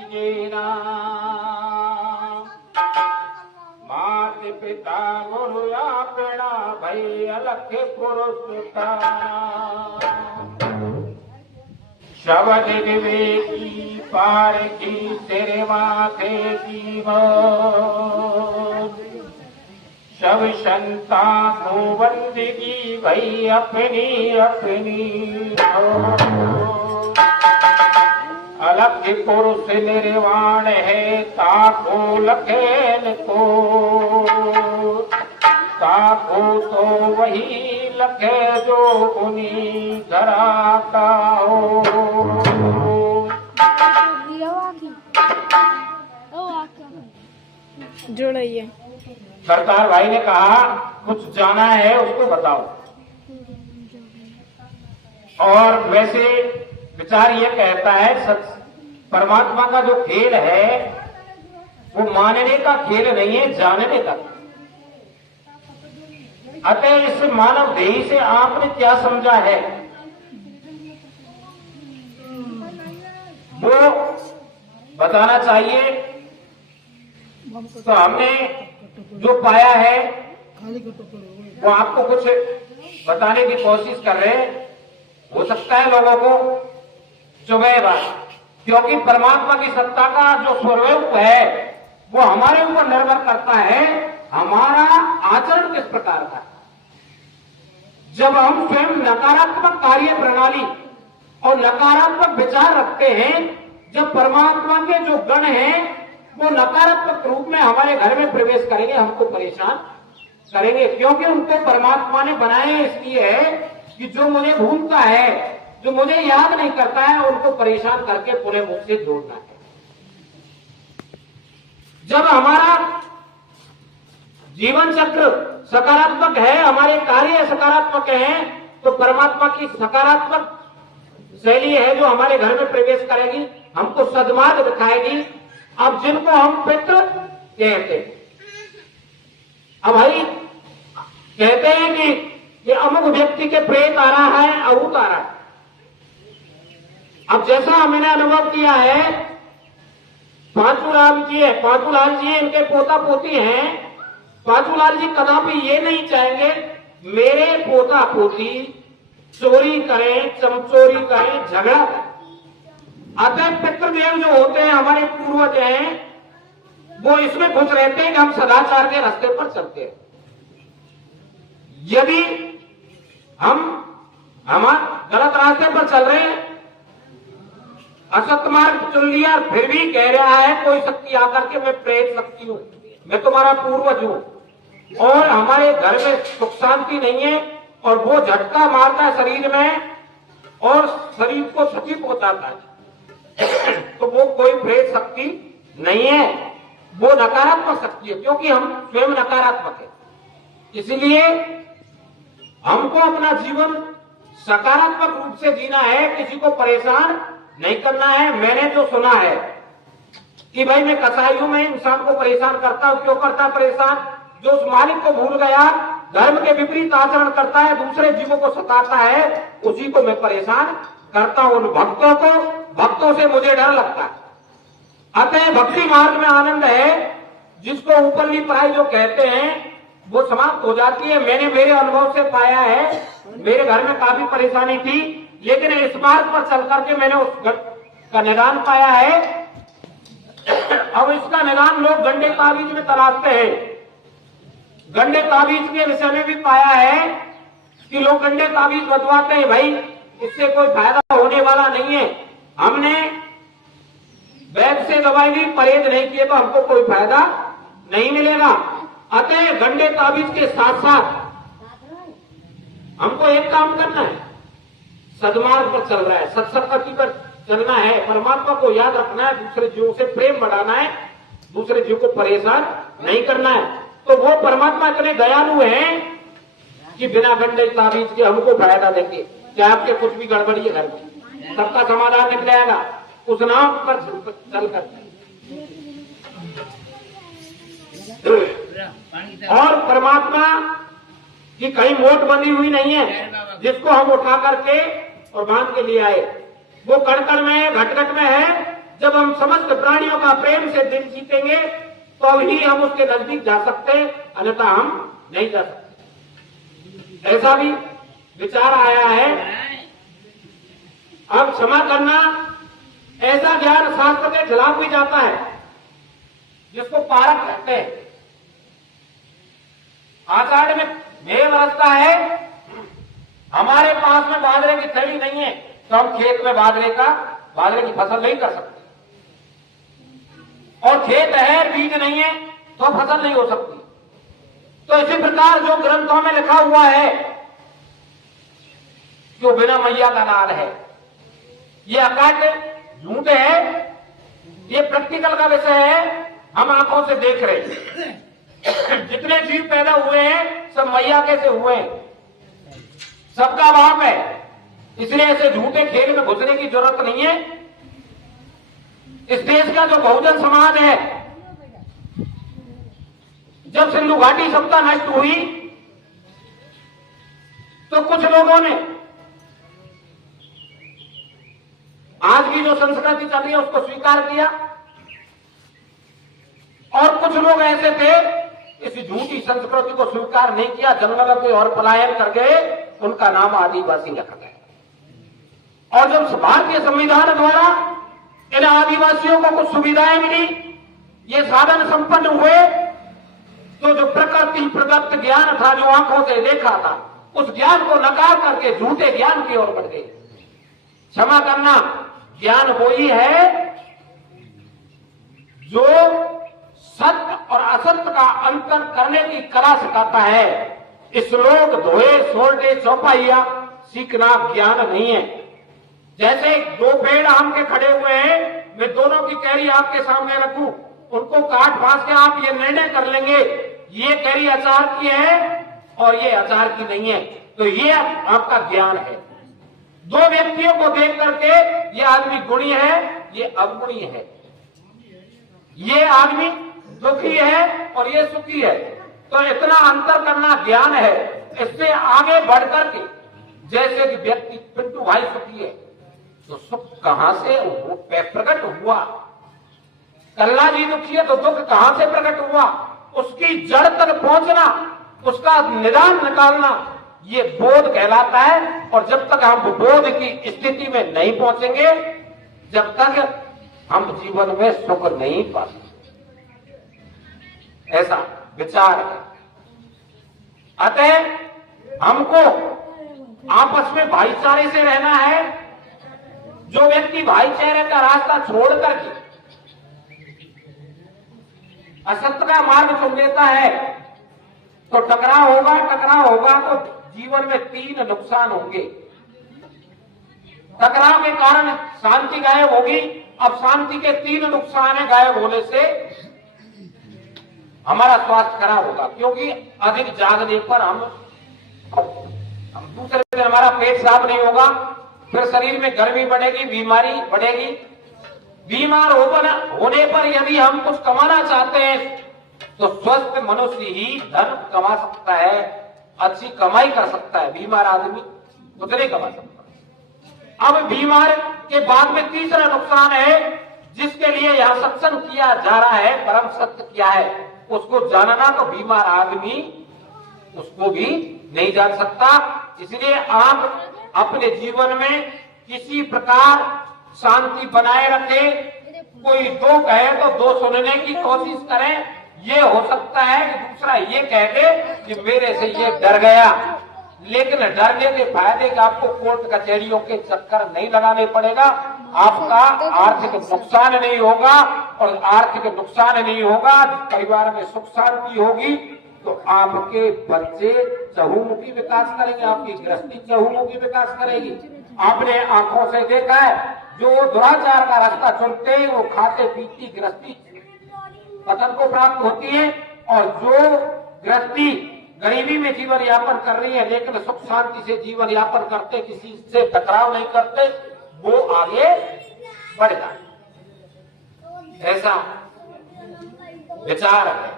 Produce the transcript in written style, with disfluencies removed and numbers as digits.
कीजेना। मात पिता गुरु आपना भई अलख पुरुष का। शब्द विवेकी पार की तेरे माथे की सब संता को बंदगी भई अपनी अपनी। अलग पुरुष निर्वाण है ताको लखेल को, ताको तो वही लखे जो उन्हीं धरा का हो। जोड़िए। सरदार भाई ने कहा कुछ जाना है उसको बताओ। और वैसे विचार ये कहता है परमात्मा का जो खेल है वो मानने का खेल नहीं है, जानने का। अतः इस मानव देही से आपने क्या समझा है वो बताना चाहिए। तो हमने जो पाया है वो आपको कुछ बताने की कोशिश कर रहे हैं। हो सकता है लोगों को चुभे बात, क्योंकि परमात्मा की सत्ता का जो स्वरूप है वो हमारे ऊपर निर्भर करता है हमारा आचरण किस प्रकार का। जब हम स्वयं नकारात्मक कार्य प्रणाली और नकारात्मक विचार रखते हैं, जब परमात्मा के जो गण हैं वो नकारात्मक रूप में हमारे घर में प्रवेश करेंगे, हमको परेशान करेंगे। क्योंकि उनको परमात्मा ने बनाया इसलिए है कि जो मुझे भूलता है, जो मुझे याद नहीं करता है, उनको परेशान करके पूरे मुझसे जोड़ना है। जब हमारा जीवन चक्र सकारात्मक है, हमारे कार्य सकारात्मक हैं, तो परमात्मा की सकारात्मक शैली है जो हमारे घर में प्रवेश करेगी, हमको सद्मार्ग दिखाएगी। अब जिनको हम पितृ कहते हैं, अब भाई कहते हैं कि ये अमुक व्यक्ति के प्रेत आ रहा है, अवूत आ रहा है। अब जैसा मैंने अनुभव किया है, पांचूलाल जी है, पांचूलाल जी इनके पोता पोती हैं। पांचूलाल जी कदापि ये नहीं चाहेंगे मेरे पोता पोती चोरी करें, चमचोरी करें, झगड़ा करें। अतः पितृदेव जो होते हैं, हमारे पूर्वज हैं, वो इसमें खुश रहते हैं कि हम सदाचार के रास्ते पर चलते हैं। यदि हम गलत रास्ते पर चल रहे हैं, असत मार्ग चुन लिया, फिर भी कह रहा है कोई शक्ति आकर के मैं प्रेत शक्ति हूं, मैं तुम्हारा पूर्वज हूं, और हमारे घर में सुख शांति नहीं है, और वो झटका मारता है शरीर में और शरीर को क्षति पहुंचाता है, तो वो कोई प्रेत शक्ति नहीं है, वो नकारात्मक शक्ति है। क्योंकि हम स्वयं नकारात्मक है, इसलिए हमको अपना जीवन सकारात्मक रूप से जीना है, किसी को परेशान नहीं करना है। मैंने जो सुना है कि भाई मैं कसाईयों में इंसान को परेशान करता हूं, क्यों करता परेशान? जो उस मालिक को भूल गया, धर्म के विपरीत आचरण करता है, दूसरे जीवों को सताता है, उसी को मैं परेशान करता हूं। उन भक्तों से मुझे डर लगता है। अतः भक्ति मार्ग में आनंद है, जिसको ऊपरली पढ़ाई जो कहते हैं वो समाप्त हो जाती है। मैंने मेरे अनुभव से पाया है, मेरे घर में काफी परेशानी थी, लेकिन इस मार्ग पर चल करके मैंने उस का निदान पाया है। अब इसका निदान लोग गंडे ताबीज में तलाशते हैं। गंडे ताबीज के विषय में भी पाया है कि लोग गंडे ताबीज बतवाते हैं, भाई इससे कोई फायदा होने वाला नहीं है। हमने वैद्य से दवाई ली, परहेज नहीं किए तो हमको कोई फायदा नहीं मिलेगा। अतः गंडे ताबीज के साथ साथ हमको एक काम करना है, सद्मार्ग पर चल रहा है, सत्संगति पर चलना है, परमात्मा को याद रखना है, दूसरे जीवों से प्रेम बढ़ाना है, दूसरे जीव को परेशान नहीं करना है। तो वो परमात्मा इतने दयालु हैं कि बिना गंडे ताबीज के हमको फायदा देंगे। क्या आपके कुछ भी गड़बड़ी है घर में, सबका समाधान निकल जाएगा उस नाम पर चल कर। और परमात्मा की कहीं मोट बंधी हुई नहीं है जिसको हम उठा करके और बांध के लिए आए। वो कण कण में है, घट घट में है। जब हम समस्त प्राणियों का प्रेम से दिल जीतेंगे तो ही हम उसके नजदीक जा सकते हैं, अन्यथा हम नहीं जा सकते। ऐसा भी विचार आया है। अब क्षमा करना ऐसा ज्ञान शास्त्र के खिलाफ भी जाता है, जिसको पारक कहते हैं। आषाढ़ में मेघ बरसता है, हमारे पास में बाजरे की थैली नहीं है तो हम खेत में बाजरे की फसल नहीं कर सकते, और खेत है बीज नहीं है तो फसल नहीं हो सकती। तो इसी प्रकार जो ग्रंथों में लिखा हुआ है, जो बिना मैया का लाल है, ये अकाट झूठ है, ये प्रैक्टिकल का विषय है, हम आंखों से देख रहे हैं। जितने जीव पैदा हुए हैं सब मैया के से हुए हैं, सबका बाप है, इसलिए ऐसे झूठे खेल में घुसने की जरूरत नहीं है। इस देश का जो बहुजन समाज है, जब सिंधु घाटी सत्ता नष्ट हुई तो कुछ लोगों ने आज की जो संस्कृति चल रही है उसको स्वीकार किया, और कुछ लोग ऐसे थे इस झूठी संस्कृति को स्वीकार नहीं किया, जंगलों की ओर पलायन कर गए, उनका नाम आदिवासी रखा गया। और जब भारतीय संविधान द्वारा इन आदिवासियों को कुछ सुविधाएं मिली, ये साधन संपन्न हुए, तो जो प्रकृति प्रदत्त ज्ञान था, जो आंखों से देखा था, उस ज्ञान को नकार करके झूठे ज्ञान की ओर बढ़ गए। क्षमा करना ज्ञान वो ही है जो सत्य और असत्य का अंतर करने की कला सिखाता है। श्लोक धोए सोल्टे चौपाइया सीखना ज्ञान नहीं है। जैसे दो पेड़ आम के खड़े हुए हैं, मैं दोनों की कैरी आपके सामने रखूं, उनको काट फांस के आप ये निर्णय कर लेंगे ये कैरी अचार की है और ये अचार की नहीं है, तो ये आपका ज्ञान है। दो व्यक्तियों को देख करके ये आदमी गुणी है, ये अवगुणी है, ये आदमी दुखी है और ये सुखी है, तो इतना अंतर करना ज्ञान है। इससे आगे बढ़कर के जैसे कि व्यक्ति पिंटू भाई सुखी है, तो सुख कहां से प्रकट हुआ? कल्ला जी दुखी है तो दुख कहां से प्रकट हुआ? उसकी जड़ तक पहुंचना, उसका निदान निकालना, ये बोध कहलाता है। और जब तक हम बोध की स्थिति में नहीं पहुंचेंगे, जब तक हम जीवन में सुख नहीं पा सकते, ऐसा विचार है। अतः हमको आपस में भाईचारे से रहना है। जो व्यक्ति भाईचारे का रास्ता छोड़ करके असत्य का मार्ग चुन लेता है तो टकराव होगा तो जीवन में 3 नुकसान होंगे। टकराव के कारण शांति गायब होगी। अब शांति के 3 नुकसान है गायब होने से। हमारा स्वास्थ्य खराब होगा, क्योंकि अधिक जागने पर हम दूसरे दिन हमारा पेट साफ नहीं होगा, फिर शरीर में गर्मी बढ़ेगी, बीमारी बढ़ेगी। बीमार होने पर यदि हम कुछ कमाना चाहते हैं तो स्वस्थ मनुष्य ही धन कमा सकता है, अच्छी कमाई कर सकता है। बीमार आदमी कुछ नहीं कमा सकता। अब बीमार के बाद में तीसरा नुकसान है, जिसके लिए यहां सत्संग किया जा रहा है। परम सत्य क्या है उसको जानना तो बीमार आदमी उसको भी नहीं जान सकता। इसलिए आप अपने जीवन में किसी प्रकार शांति बनाए रखें। कोई दो कहे तो दो सुनने की कोशिश करें। ये हो सकता है कि दूसरा ये कह दे कि मेरे से ये डर गया, लेकिन डरने के फायदे का आपको कोर्ट कचहरियों के चक्कर नहीं लगाने पड़ेगा। आपका आर्थिक नुकसान नहीं होगा, और आर्थिक नुकसान नहीं होगा, परिवार में सुख शांति होगी, तो आपके बच्चे चहुमुखी विकास करेंगे, आपकी गृहस्थी चहुमुखी विकास करेगी। आपने आंखों से देखा है, जो दुराचार का रास्ता चुनते हैं वो खाते पीती गृहस्थी पतन को प्राप्त होती है, और जो गृहस्थी गरीबी में जीवन यापन कर रही है लेकिन सुख शांति से जीवन यापन करते, किसी से टकराव नहीं करते, वो आगे बढ़ जाए। ऐसा विचार है।